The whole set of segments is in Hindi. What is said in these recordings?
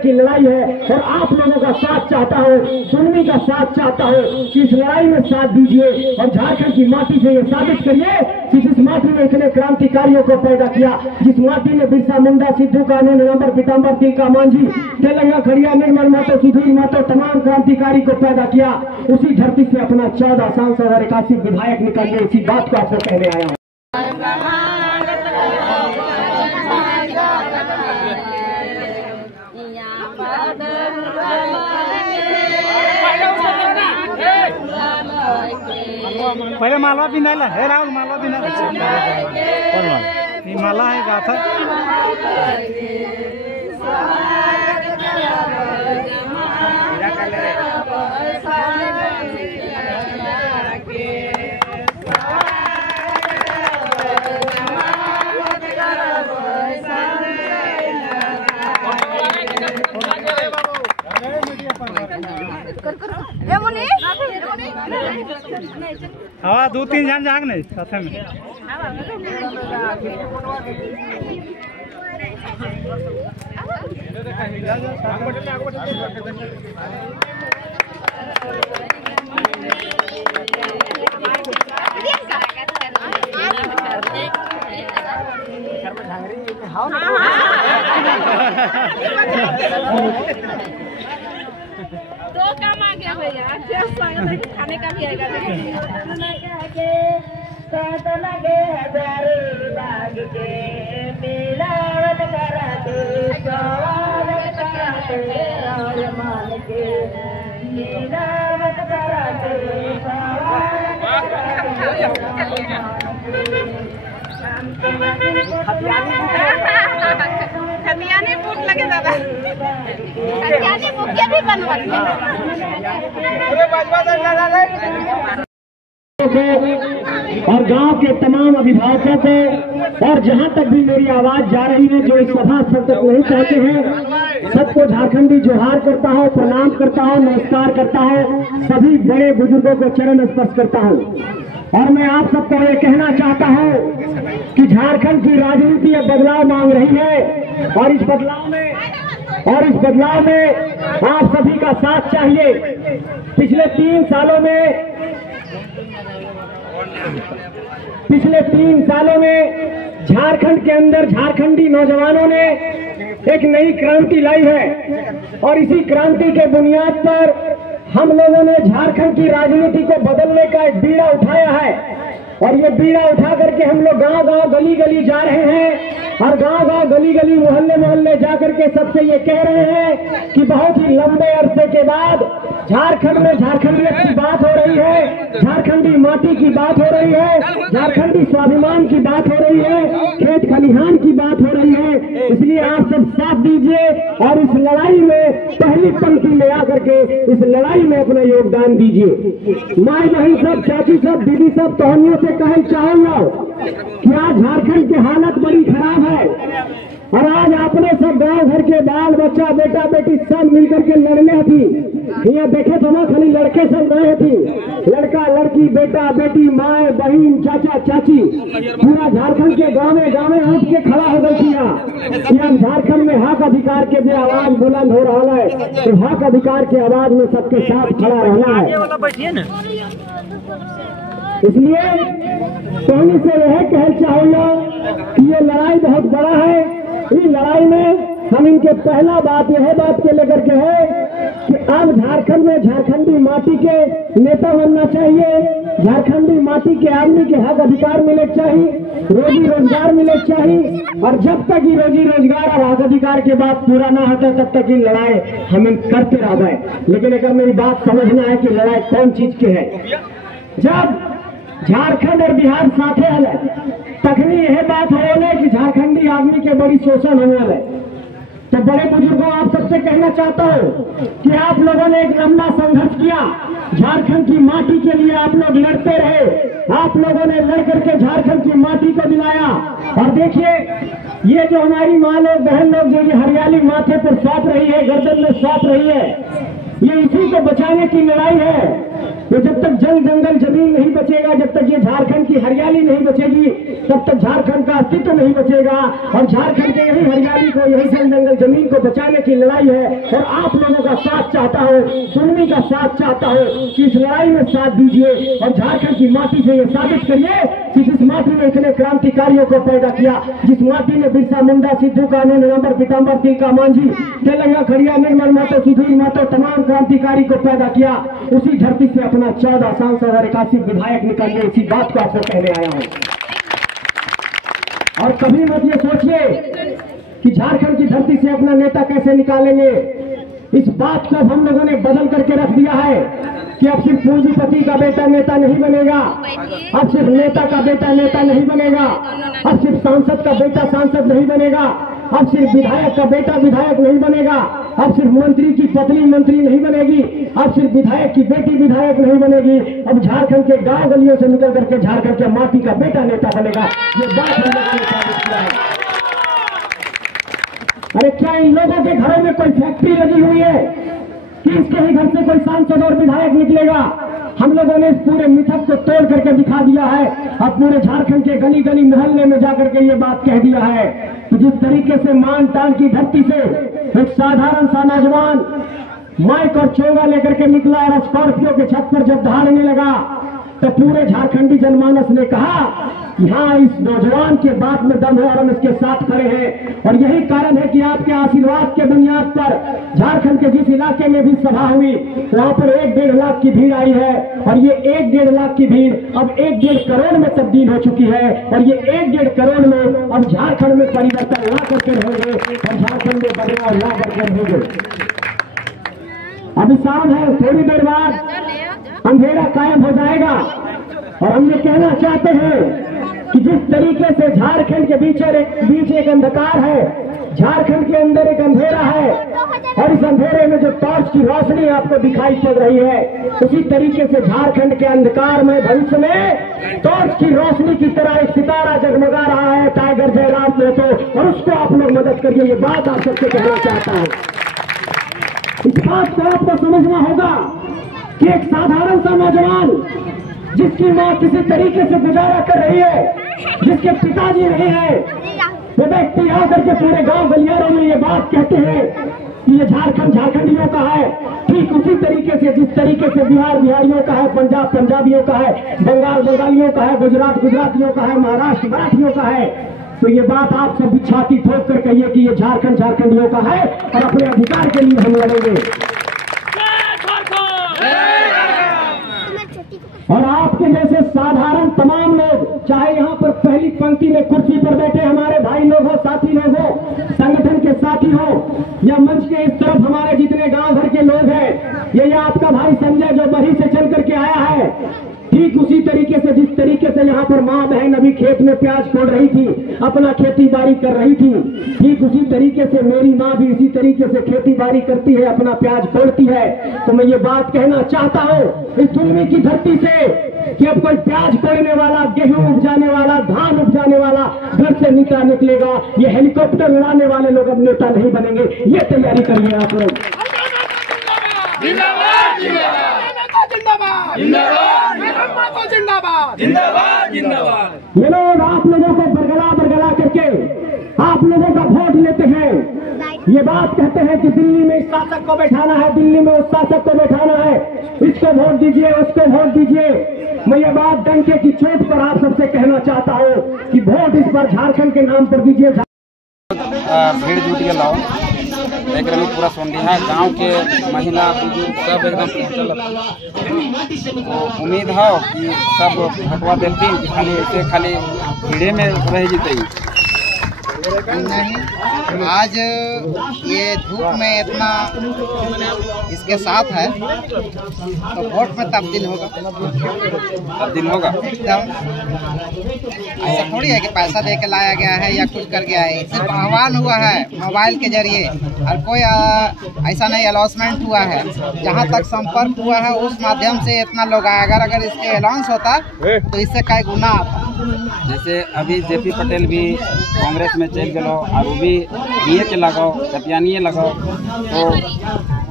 की लड़ाई है और आप लोगों का साथ चाहता हूँ, सुन्नी का साथ चाहता हूँ कि इस लड़ाई में साथ दीजिए और झारखंड की माटी से ये साबित करिए कि जिस माटी ने इतने क्रांतिकारियों को पैदा किया, जिस माटी ने बिरसा मुंडा, सिद्धू कान्हू, नवंबर पीताम्बर, तिलका मांझी, तेलंगा खड़िया, निर्मल महतो, सुधीर महतो, तमाम क्रांतिकारी को पैदा किया, उसी धरती से अपना 14 सांसद और 81 विधायक निकाल के इसी बात को आपको कहने आया हूँ। पहले मालवा पिंधाइला हे राहुल मालवा पिंधाइला ये माला है गाथा हाँ 2-3 जन जाग नहीं साथ में दो काम आ गया भैया, अच्छा स्वागत है, खाने का भी आएगा। खतियाने भूख लगे दादा, खतियाने भूख के भी बनवाते और गांव के तमाम अभिभावकों को और जहां तक भी मेरी आवाज जा रही है जो इस सभा स्थल तक नहीं पहुंचे हैं, सबको झारखंडी जोहार करता हूं, प्रणाम करता हूं, नमस्कार करता हूं, सभी बड़े बुजुर्गों को चरण स्पर्श करता हूं। और मैं आप सबको ये कहना चाहता हूं कि झारखंड की राजनीति अब बदलाव मांग रही है और इस बदलाव में आप सभी का साथ चाहिए। पिछले 3 सालों में झारखंड के अंदर झारखंडी नौजवानों ने एक नई क्रांति लाई है और इसी क्रांति के बुनियाद पर हम लोगों ने झारखंड की राजनीति को बदलने का एक बीड़ा उठाया है और ये बीड़ा उठा करके हम लोग गांव-गांव, गली-गली जा रहे हैं और गांव-गांव, गली-गली, मोहल्ले-मोहल्ले जा करके सबसे ये कह रहे हैं कि बहुत ही लंबे अरसे के बाद झारखंड में झारखंडियत की बात हो रही है, झारखंडी माटी की बात हो रही है, झारखंडी स्वाभिमान की बात हो रही है, खेत खलिहान की बात हो रही है। इसलिए आप सब साथ दीजिए और इस लड़ाई में पहली पंक्ति में आकर के इस लड़ाई में अपना योगदान दीजिए। माई बहन सब, चाची सब, दीदी सब, तोहनियों से कहना चाहूंगा कि आज झारखंड की हालत बड़ी खराब है और आज आपने सब गांव घर के बाल बच्चा, बेटा बेटी सब मिलकर के लड़ने थी। यहाँ देखे तो ना खाली लड़के सब गए थी, लड़का लड़की, बेटा बेटी, माए बहन, चाचा चाची, पूरा झारखंड के गाँव में उठ के खड़ा हो गई थी। यहाँ झारखंड में हक अधिकार के जो आवाज बुलंद हो रहा है तो हक अधिकार के आवाज में सबके साथ खड़ा रहना है। इसलिए कहने से यह कहना चाहूंगा कि ये लड़ाई बहुत बड़ा है। इस लड़ाई में हम इनके पहला बात यह बात के लेकर के है कि अब झारखंड में झारखंडी माटी के नेता बनना चाहिए, झारखंडी माटी के आदमी के हक अधिकार मिले चाहिए, रोजी रोजगार मिले चाहिए और जब तक ये रोजी रोजगार और हक अधिकार के बाद पूरा ना होता तब तक ये लड़ाई हम करते रह गए। लेकिन अगर मेरी बात समझना है कि लड़ाई कौन चीज की है, जब झारखंड और बिहार साथे है तखनी यह बात हो कि झारखंडी आदमी के बड़ी शोषण होने वाले। तो बड़े बुजुर्गों आप सबसे कहना चाहता हूँ कि आप लोगों ने एक लंबा संघर्ष किया, झारखंड की माटी के लिए आप लोग लड़ते रहे, आप लोगों ने लड़ करके झारखंड की माटी को दिलाया। और देखिए ये जो हमारी माँ लोग, बहन लोग जो ये हरियाली माथे पर साथ रही है, गर्दन में साथ रही है, ये इसी को बचाने की लड़ाई है। तो जब तक जल जंगल जमीन नहीं बचेगा, जब तक ये झारखंड की हरियाली नहीं बचेगी, तब तक झारखंड का अस्तित्व नहीं बचेगा। और झारखंड के यही हरियाली को, यही जल जंगल जमीन को बचाने की लड़ाई है। और आप लोगों का साथ चाहता हो, सुन्नी का साथ चाहता हो कि इस लड़ाई में साथ दीजिए और झारखंड की माटी से ये साबित करिए कि जिस माटी में इतने क्रांतिकारियों को पैदा किया, जिस माटी में बिरसा मुंडा, सिद्धू कानू, नवंबर पीताम्बर, तिलका मांझी, तेलंगा खड़िया, निर्मल महतो, सुधीर महतो, तमाम क्रांतिकारी को पैदा किया, उसी धरती से अपना 14 सांसद और 81 विधायक निकालने, इसी बात को आपको कहने आया हूं। और कभी मत ये सोचिए कि झारखंड की धरती से अपना नेता कैसे निकालेंगे। इस बात को हम लोगों ने बदल करके रख दिया है कि अब सिर्फ पूंजीपति का बेटा नेता नहीं बनेगा, अब सिर्फ नेता का बेटा नेता नहीं बनेगा, अब सिर्फ सांसद का बेटा सांसद नहीं बनेगा, अब सिर्फ विधायक का बेटा विधायक नहीं बनेगा, अब सिर्फ मंत्री की पत्नी मंत्री नहीं बनेगी, अब सिर्फ विधायक की बेटी विधायक नहीं बनेगी। अब झारखंड के गांव गलियों से निकल करके झारखंड के माटी का बेटा नेता बनेगा। ये बात हम लोगों ने साबित किया है। अरे क्या इन लोगों के घरों में कोई फैक्ट्री लगी हुई है कि इसके ही घर से कोई सांसद और विधायक निकलेगा? हम लोगों ने इस पूरे मिथक को तोड़ करके दिखा दिया है। अब पूरे झारखंड के गली गली मोहल्ले में जाकर के ये बात कह दिया है कि जिस तरीके से मान तान की धरती से एक साधारण सा नौजवान माइक और चोगा लेकर के निकला और स्कॉर्पियो के छत पर जब दहाड़ने लगा तो पूरे झारखंडी जनमानस ने कहा कि हाँ, इस नौजवान के बात में दम है और हम इसके साथ खड़े हैं। और यही कारण है कि आपके आशीर्वाद के बुनियाद पर झारखंड के जिस इलाके में भी सभा हुई वहां पर 1-1.5 लाख की भीड़ आई है। और ये 1-1.5 लाख की भीड़ अब 1-1.5 करोड़ में तब्दील हो चुकी है। और ये 1-1.5 करोड़ में अब झारखंड में परिवर्तन ला करके रहेंगे और झारखंड में बदलाव ला करके रहेंगे। अभी शाम है, थोड़ी देर बाद अंधेरा कायम हो जाएगा। और हम ये कहना चाहते हैं कि जिस तरीके से झारखंड के बीच एक अंधकार है, झारखंड के अंदर एक अंधेरा है, और इस अंधेरे में जो टॉर्च की रोशनी आपको दिखाई पड़ रही है, उसी तरीके से झारखंड के अंधकार में भविष्य में टॉर्च की रोशनी की तरह एक सितारा जगमगा रहा है, टाइगर जयराम महतो, और उसको आप लोग मदद करिए। ये बात आप सबसे कहना चाहता हूं। इस बात को आपको समझना होगा कि एक साधारण सा नौजवान जिसकी मां किसी तरीके से गुजारा कर रही है, जिसके पिताजी नहीं है, वो व्यक्ति आकर के पूरे गांव गलियारों में ये बात कहते हैं कि ये झारखंड झारखंडियों का है। ठीक उसी तरीके से जिस तरीके से बिहार बिहारियों का है, पंजाब पंजाबियों का है, बंगाल बंगालियों का है, गुजरात गुजरातियों का है, महाराष्ट्र मराठियों का है। तो ये बात आप सब भी छाती ठोक कर कहिए कि ये झारखंड झारखंडियों का है और अपने अधिकार के लिए हम लड़ेंगे। और आपके जैसे साधारण तमाम लोग, चाहे यहाँ पर पहली पंक्ति में कुर्सी पर बैठे हमारे भाई लोग हो, साथी लोग हो, संगठन के साथी हो, या मंच के इस तरफ हमारे जितने गांव भर के लोग हैं, ये आपका भाई संजय जो बही से चल करके आया है, ठीक उसी तरीके से जिस तरीके से यहाँ पर माँ बहन अभी खेत में प्याज खोड़ रही थी, अपना खेती बाड़ी कर रही थी, ठीक उसी तरीके से मेरी माँ भी इसी तरीके से खेती बाड़ी करती है, अपना प्याज खोड़ती है। तो मैं ये बात कहना चाहता हूँ इस दुनिया की धरती से कि अब कोई प्याज कोड़ने वाला, गेहूं उपजाने वाला, धान उपजाने वाला घर से नेता निकलेगा। ये हेलीकॉप्टर उड़ाने वाले लोग अब नेता नहीं बनेंगे। ये तैयारी करिए आप लोग। ये लोग आप लोगों को बरगला करके आप लोगों का वोट लेते हैं। ये बात कहते हैं कि दिल्ली में इस शासक को बैठाना है, दिल्ली में उस शासक को बैठाना है, इसको वोट दीजिए, उसको वोट दीजिए। मैं ये बात डंके की चोट पर आप सबसे कहना चाहता हूँ कि वोट इस बार झारखंड के नाम पर दीजिए। भीड़ जुट गया एक पूरा सोंडिहा गांव के महिला सब एकदम तो उम्मीद है कि सब हटवा देती कि खाली ऐसे खाली भीड़े में रह जीते। नहीं, आज ये धूप में इतना इसके साथ है तो वोट में तब्दील होगा एकदम। ऐसा थोड़ी है कि पैसा दे के लाया गया है या कुछ कर गया है, सिर्फ आह्वान हुआ है मोबाइल के जरिए और कोई ऐसा नहीं अनाउंसमेंट हुआ है। जहाँ तक संपर्क हुआ है उस माध्यम से इतना लोग आए। अगर इसके अनाउंस होता तो इससे कई गुना आता। जैसे अभी जेपी पटेल भी कांग्रेस में चल गए और वो भी बीए के लगाओ कतियानिए लगाओ तो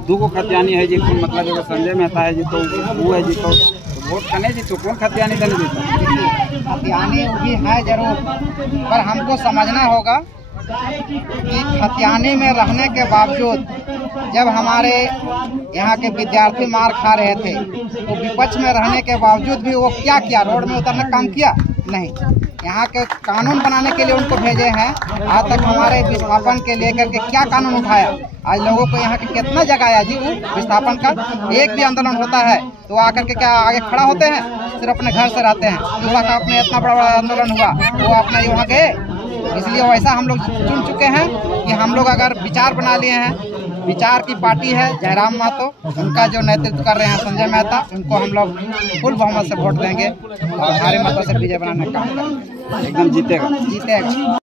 दो गो खतियानी है जी, मतलब एगो संजय मेहता है जी, तो वो है जी, तो वोट करने जी, तो कौन खतियानी देने देता? खतियानी भी है जरूर, पर हमको समझना होगा कि खतियानी में रहने के बावजूद जब हमारे यहाँ के विद्यार्थी मार खा रहे थे तो विपक्ष में रहने के बावजूद भी वो क्या किया? रोड में उतरने का काम किया? नहीं। यहाँ के कानून बनाने के लिए उनको भेजे हैं। आज तक हमारे विस्थापन के लेकर के क्या कानून उठाया? आज लोगों को यहाँ के कितना जगाया जी वो विस्थापन का? एक भी आंदोलन होता है तो आकर के क्या आगे खड़ा होते हैं? सिर्फ अपने घर से रहते हैं। युवा का अपने इतना बड़ा आंदोलन हुआ, वो अपना वहाँ गए। इसलिए वैसा हम लोग चुन चुके हैं कि हम लोग अगर विचार बना लिए हैं, विचार की पार्टी है जयराम महतो, उनका जो नेतृत्व कर रहे हैं संजय मेहता, उनको हम लोग फुल बहुमत से वोट देंगे और भारी मतों से विजय बनाने का काम करेंगे। एकदम जीतेगा। जीतेगा।